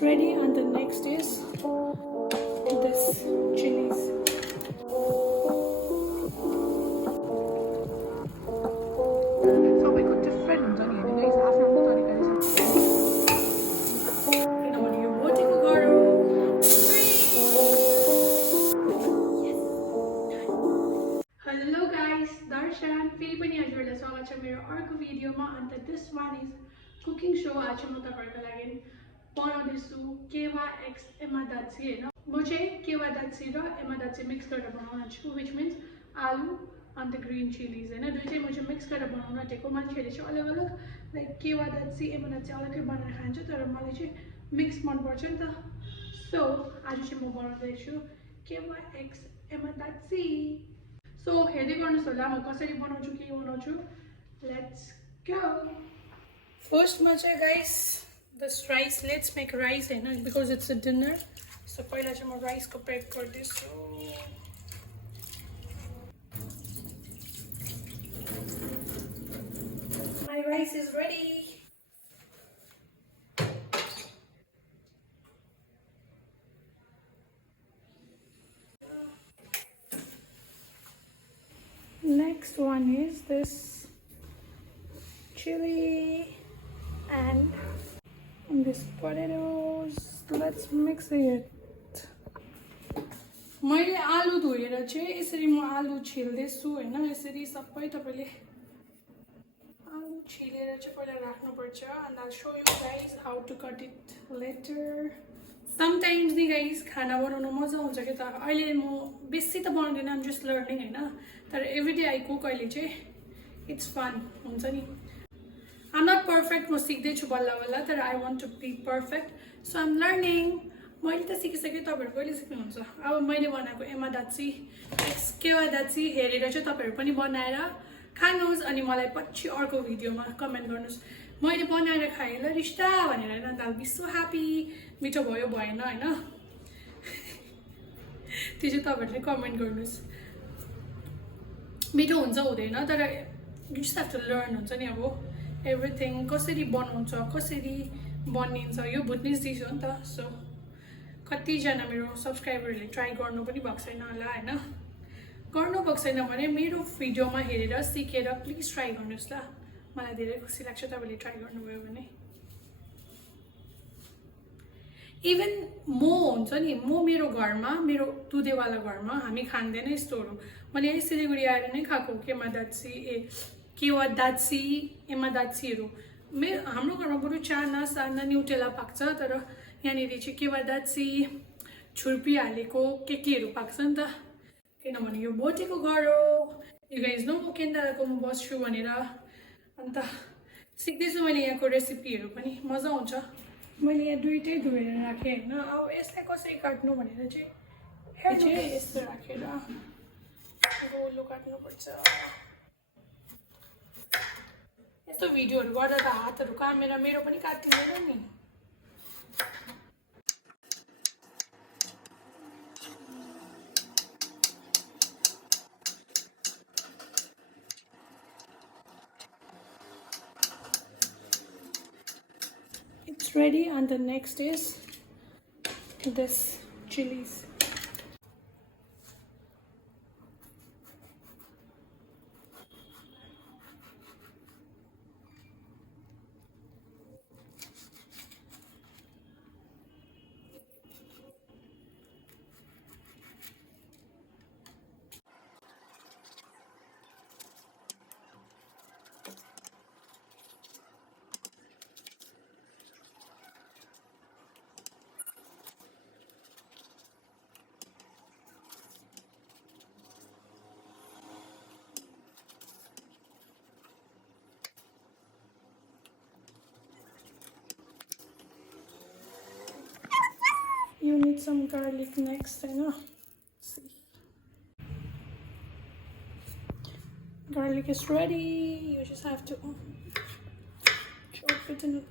It's ready, and the next is this chilies. सबैको डिफ्रेन्ट हुन्छ नि हैन गाइस, आफ्नो आफ्नो तरिकाले किनभने यो भोटेको घर हो। हेलो गाइस, दर्शन फेरि पनि हजुरहरूलाई स्वागत छ मेरो अर्को भिडियोमा। अन्त दिस वान इज कुकिङ सो। आज म तपाईँहरूको लागि बनाउँदैछु केवा एक्स एमादाची हैन। म चाहिँ केवा दाची र एमादाची मिक्स गरेर बनाउन आँटेको, विच मिन्स आलु अन्त ग्रीन चिलिज हैन, दुईटै म चाहिँ मिक्स गरेर बनाउन आँटेको। मान्छेहरूले चाहिँ अलग अलग लाइक केवा दाची एमादाची अलग्गै बनाएर खान्छ, तर मलाई चाहिँ मिक्स मनपर्छ नि त। सो आज चाहिँ म बनाउँदैछु केवा एक्स एमादाची। सो हेर्दै गर्नुहोस् होला म कसरी बनाउँछु, के बनाउँछु। Let's go. फर्स्टमा चाहिँ guys this rice, let's make rice हैन, because it's a dinner. So पहिला चाहिँ म राइसको प्रेप गर्दैछु। My rice is ready. Next one is this chili and this potatoes. Let's mix it. मैले आलु धोएर चाहिँ यसरी म आलु छिल्दैछु हैन। यसरी सबै तपाईले आलु छिलेर चाहिँ पहिला राख्नुपर्छ। And I'll show you guys how to cut it later. Sometimes नि गाइस खाना बनाउन मजा हुन्छ के त। अहिले म बेसी त बनाउँदिन, I'm just learning हैन, तर everyday I cook अहिले चाहिँ it's fun हुन्छ नि। I'm not perfect, म सिक्दै छु बल्ल बल्ल, तर I want to be perfect, so I'm learning. मैले त सिकिसकेँ, तपाईहरु कहिले सिक्नुहुन्छ? अब मैले बनाएको एमादाची केवा दाची हेरेर चाहिँ तपाईहरु पनि बनाएर खानुहोस् अनि मलाई पछि अर्को भिडियोमा कमेन्ट गर्नुहोस्। मैले बनाएर खाएँ ल रिस्ता भनेर हैन, I'll be so happy। मिठो भयो भएन हैन, त्यो चाहिँ तपाईहरुले कमेन्ट गर्नुहोस्। मिठो हुन्छ हुँदैन, तर you just have to learn हुन्छ नि। अब एभ्रिथिङ कसरी बनाउँछ, कसरी बनिन्छ, यो भुटनिज डिस हो नि त। सो कतिजना मेरो सब्सक्राइबरहरूले ट्राई गर्नु पनि भएको छैन होला हैन। गर्नु भएको छैन भने मेरो भिडियोमा हेरेर सिकेर प्लिज ट्राई गर्नुहोस् ल। मलाई धेरै खुसी लाग्छ तपाईले ट्राई गर्नुभयो भने। इभन म हुन्छ नि, म मेरो घरमा, मेरो दुधेवाला घरमा हामी खाँदैन यस्तोहरू। मैले यही सिलिगुडी आएर नै खाएको केवा दाची एमादाचीहरू। हाम्रो घरमा बरु चाना साना न्युटेला पाक्छ, तर यहाँनिर चाहिँ केवा दाची छुर्पी हालेको केहरू पाक्छ नि त। किनभने यो भोटेको घर हो। यु गाइज नो म केन्दाराकोमा बस्छु भनेर। अन्त सिक्दैछु मैले यहाँको रेसिपीहरू पनि, मजा आउँछ। मैले यहाँ दुईटै धोएर राखेँ हैन। अब यसलाई कसरी काट्नु भनेर चाहिँ यस्तो राखेर गोलो काट्नुपर्छ। यस्तो भिडियोहरू गर्दा त हातहरू कामेर मेरो पनि काटिँदैन नि। It's ready, and the next is this chilies. You need some garlic next, I know. See. Garlic is ready. You just have to chop it in a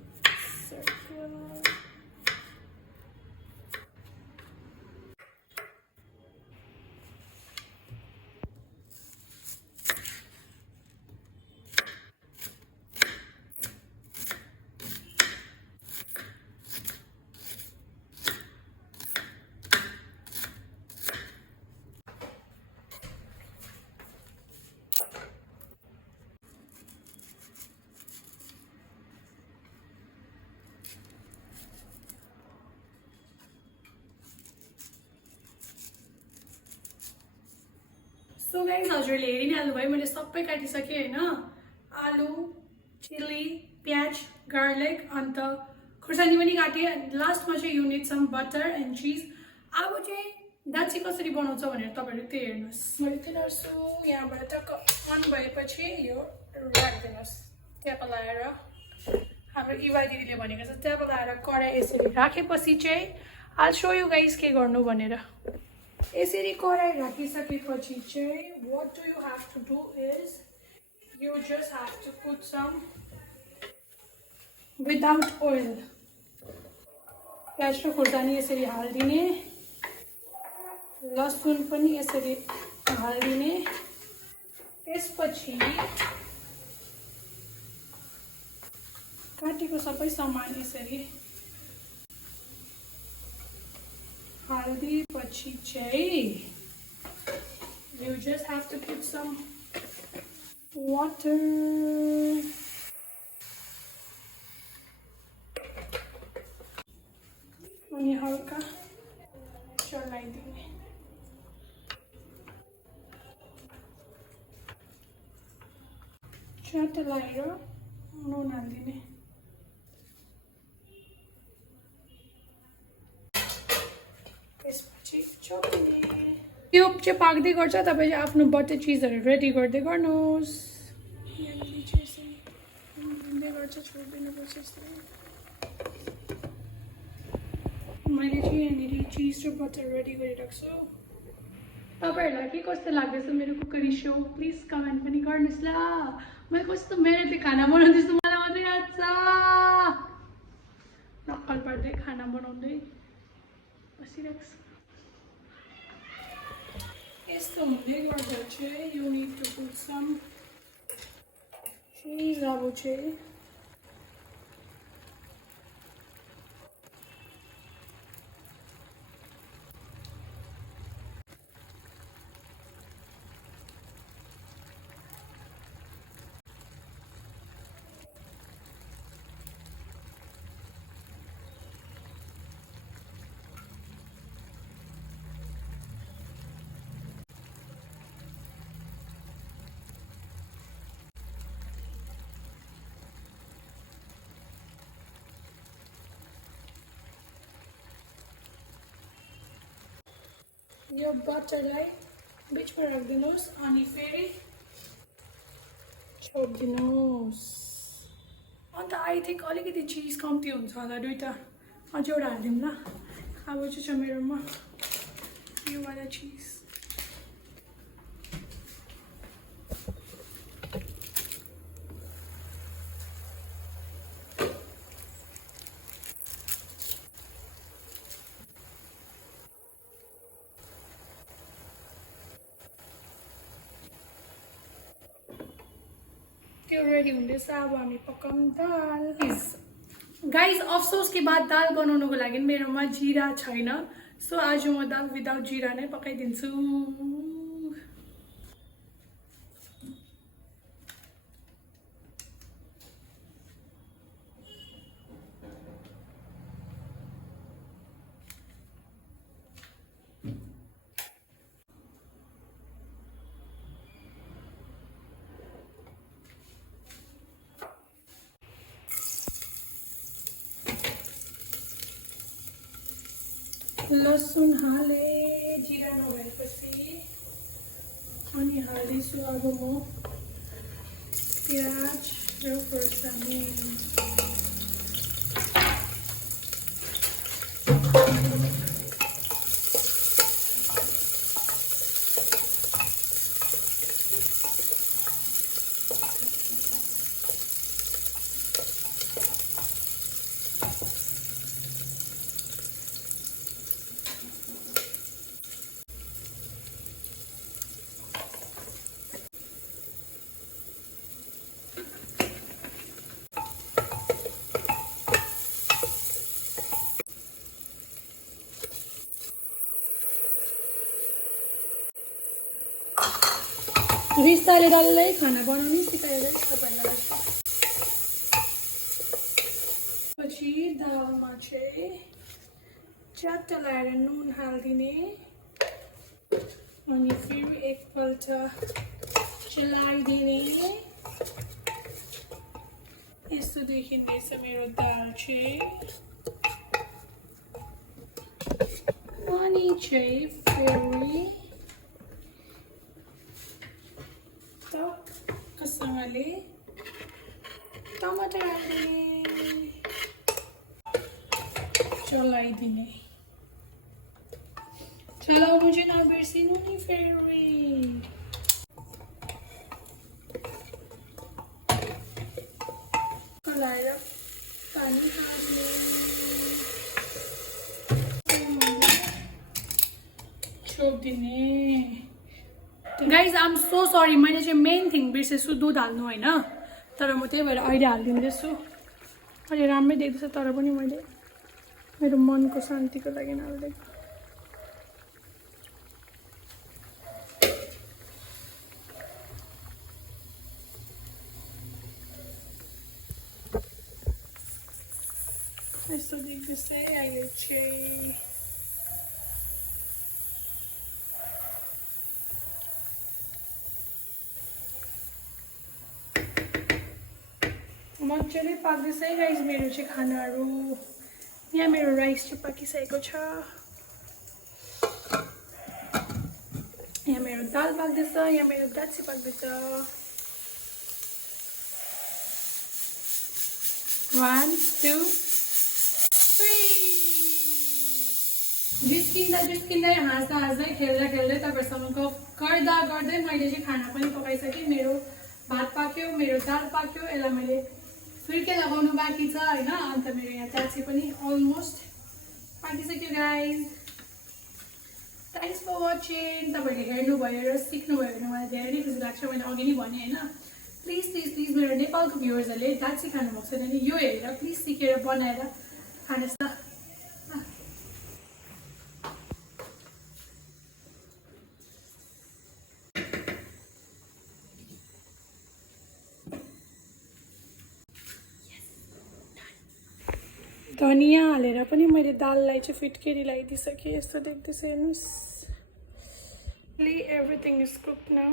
circle. So guys हजुरले हेरि नै हाल्नुभयो मैले सबै काटिसकेँ हैन आलु चिली प्याज गार्लिक अन्त खुर्सानी पनि काटेँ लास्टमा चाहिँ you need some butter and cheese अब चाहिँ दाछी कसरी बनाउँछ भनेर तपाईहरु त्यही हेर्नुस् मैले तिनीहरु यहाँबाट टक्क अन भएपछि यो राख्दिनुस् ट्याप लगाएर हाम्रो इवा दिदीले भनेको छ ट्याप लगाएर कराई यसरी राखेपछि चाहिँ I'll show you guys के गर्नु भनेर यसरी कराई राखिसकेपछि चाहिँ what do you have to do is you just have to put some without oil प्याज र खुर्सानी यसरी हाल्दिने लसुन पनि यसरी हाल्दिने त्यसपछि काटेको सबै सामान यसरी हाल्दिएपछि चाहिँ you just have to put some water अनि हल्का चलाइदिने च्याट लगाएर नुन हाल्दिने त्यसपछि छोपिदिने यो चाहिँ पाक्दै गर्छ तपाईँ चाहिँ आफ्नो बटर चिजहरू रेडी गर्दै गर्नुहोस् यहाँनिर चाहिँ यसरी दिँदै गर्छ छोपिदिनुपर्छ यस्तो मैले चाहिँ यहाँनिर चिज र बटर रेडी गरिरहेको छु तपाईहरुलाई के कस्तो लाग्दैछ मेरो कुकरी सो प्लिज कमेन्ट पनि गर्नुस् ल मैले कस्तो मेहनती खाना बनाउँदैछु मलाई मात्रै याद छ नक्कल पार्दै खाना बनाउँदै बसिरहेको छु यस्तो हुँदै गर्दा चाहिँ you need to put some cheese अब चाहिँ यो बटरलाई बिचमा राख्दिनुहोस् अनि फेरि छोपिदिनुहोस् अन्त आई थिङ्क अलिकति चिज कम्ती हुन्छ होला दुईटा अझै एउटा हालिदिउँ ल अब चाहिँ छ मेरोमा यो वाला चिज त्यो रेडी हुँदैछ अब हामी पकाउँ दाल गाइस अफसोस के बाद दाल बनाउनुको लागि मेरोमा जिरा छैन सो आज म दाल विदाउट जिरा नै पकाइदिन्छु लसुन हाले जिरा नभएपछि अनि हाल्दैछु अब म प्याज र खुर्सानी रिस्ताले डल्लै खाना बनाउने सिकाएर तपाईलाई पछि दालमा चाहिँ च्याट्ट लगाएर नुन हाल्दिने अनि फेरि एकपल्ट चलाइदिने। यस्तो देखिँदैछ मेरो दाल चाहिँ। अनि चाहिँ फेरि टक्कसँगले टमाटर हालिदिने, चलाइदिने। चलाउनु चाहिँ नबिर्सिनु नि फेरि। चलाएर पानी हाल्ने, छोपिदिने। गाइज आइ एम सो सरी, मैले चाहिँ मेन थिङ बिर्सेछु दुध हाल्नु होइन, तर म त्यही भएर अहिले हालिदिँदैछु। अहिले राम्रै देख्दैछ तर पनि मैले मेरो मनको शान्तिको लागि हालिदिएको। यस्तो देख्दैछ अहिले चाहिँ। मजाले पाक्दैछ है गाइस मेरो चाहिँ खानाहरू। यहाँ मेरो राइस चाहिँ पाकिसकेको छ। यहाँ मेरो दाल पाक्दैछ, यहाँ मेरो दाछी पाक्दैछ। 1 2 3 जिस्किँदै हाँस्दै खेल्दै तपाईँहरूसँगको गर्दै मैले चाहिँ खाना पनि पकाइसकेँ। मेरो भात पाक्यो, मेरो दाल पाक्यो। यसलाई मैले फिर्के लगाउनु बाँकी छ होइन। अन्त मेरो यहाँ दाछी पनि अलमोस्ट पाकिसक्यो गाइज। Thanks for watching. तपाईँहरूले हेर्नुभयो र सिक्नुभयो भने मलाई धेरै नै खुसी लाग्छ। मैले अघि नै भने होइन, प्लिज मेरो नेपालको भ्युवर्सहरूले दाछी खानुभएको छैन भने यो हेरेर प्लिज सिकेर बनाएर खानुहोस् न। धनिया हालेर पनि मैले दाललाई चाहिँ फिटकेरी लगाइदिइसकेँ। यस्तो देख्दैछ हेर्नुहोस्। Everything is cook now.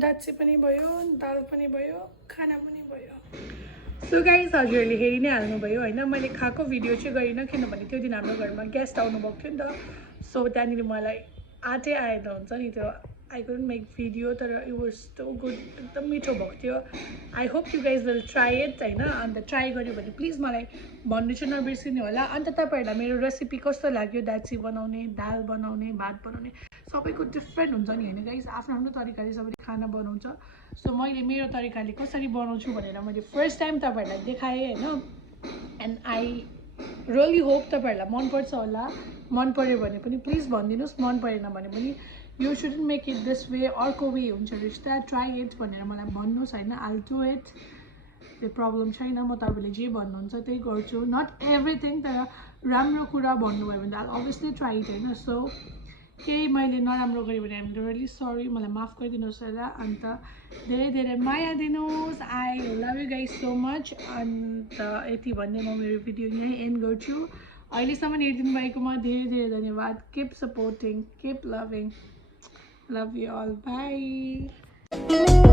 दाछी पनि भयो, दाल पनि भयो, खाना पनि भयो। सो गाइस हजुरहरूले हेरि नै हाल्नुभयो होइन। मैले खाएको भिडियो चाहिँ गरिनँ किनभने त्यो दिन हाम्रो घरमा गेस्ट आउनुभएको थियो नि त। सो त्यहाँनिर मलाई आँटै आएन हुन्छ नि त्यो। आई कुडन्ट मेक भिडियो, तर इट वाज सो गुड, एकदम मिठो भएको थियो। I hope you guys will try it होइन। अन्त ट्राई गर्यो भने प्लिज मलाई भन्नु चाहिँ नबिर्सिनु होला। अन्त तपाईँहरूलाई मेरो रेसिपी कस्तो लाग्यो, दाछी बनाउने, दाल बनाउने, भात बनाउने, सबैको डिफ्रेन्ट हुन्छ नि होइन गाइज। आफ्नो तरिकाले सबैले खाना बनाउँछ। सो मैले मेरो तरिकाले कसरी बनाउँछु भनेर मैले फर्स्ट टाइम तपाईँहरूलाई देखाएँ होइन। एन्ड आई रियली होप तपाईँहरूलाई मनपर्छ होला। मन पऱ्यो भने पनि प्लिज भनिदिनुहोस्, मन परेन भने पनि यु shouldn't make it this way, अर्को वे हुन्छ रहेछ, ट्राई इट भनेर मलाई भन्नुहोस् होइन। आइल डु इट, त्यो प्रब्लम छैन। म तपाईँले जे भन्नुहुन्छ त्यही गर्छु। नट एभ्रिथिङ, तर राम्रो कुरा भन्नुभयो भने त आइल अभियसली ट्राई इट होइन। सो केही मैले नराम्रो गरेँ भने आइम रियली सरी, मलाई माफ गरिदिनुहोस् होला। अन्त धेरै माया दिनुहोस्। आई लभ यु गाइज सो मच। अन्त यति भन्ने म मेरो भिडियो यहीँ एन्ड गर्छु। अहिलेसम्म हेरिदिनु भएकोमा धेरै धन्यवाद। किप सपोर्टिङ, किप लभिङ, लभ यु अल, बाई।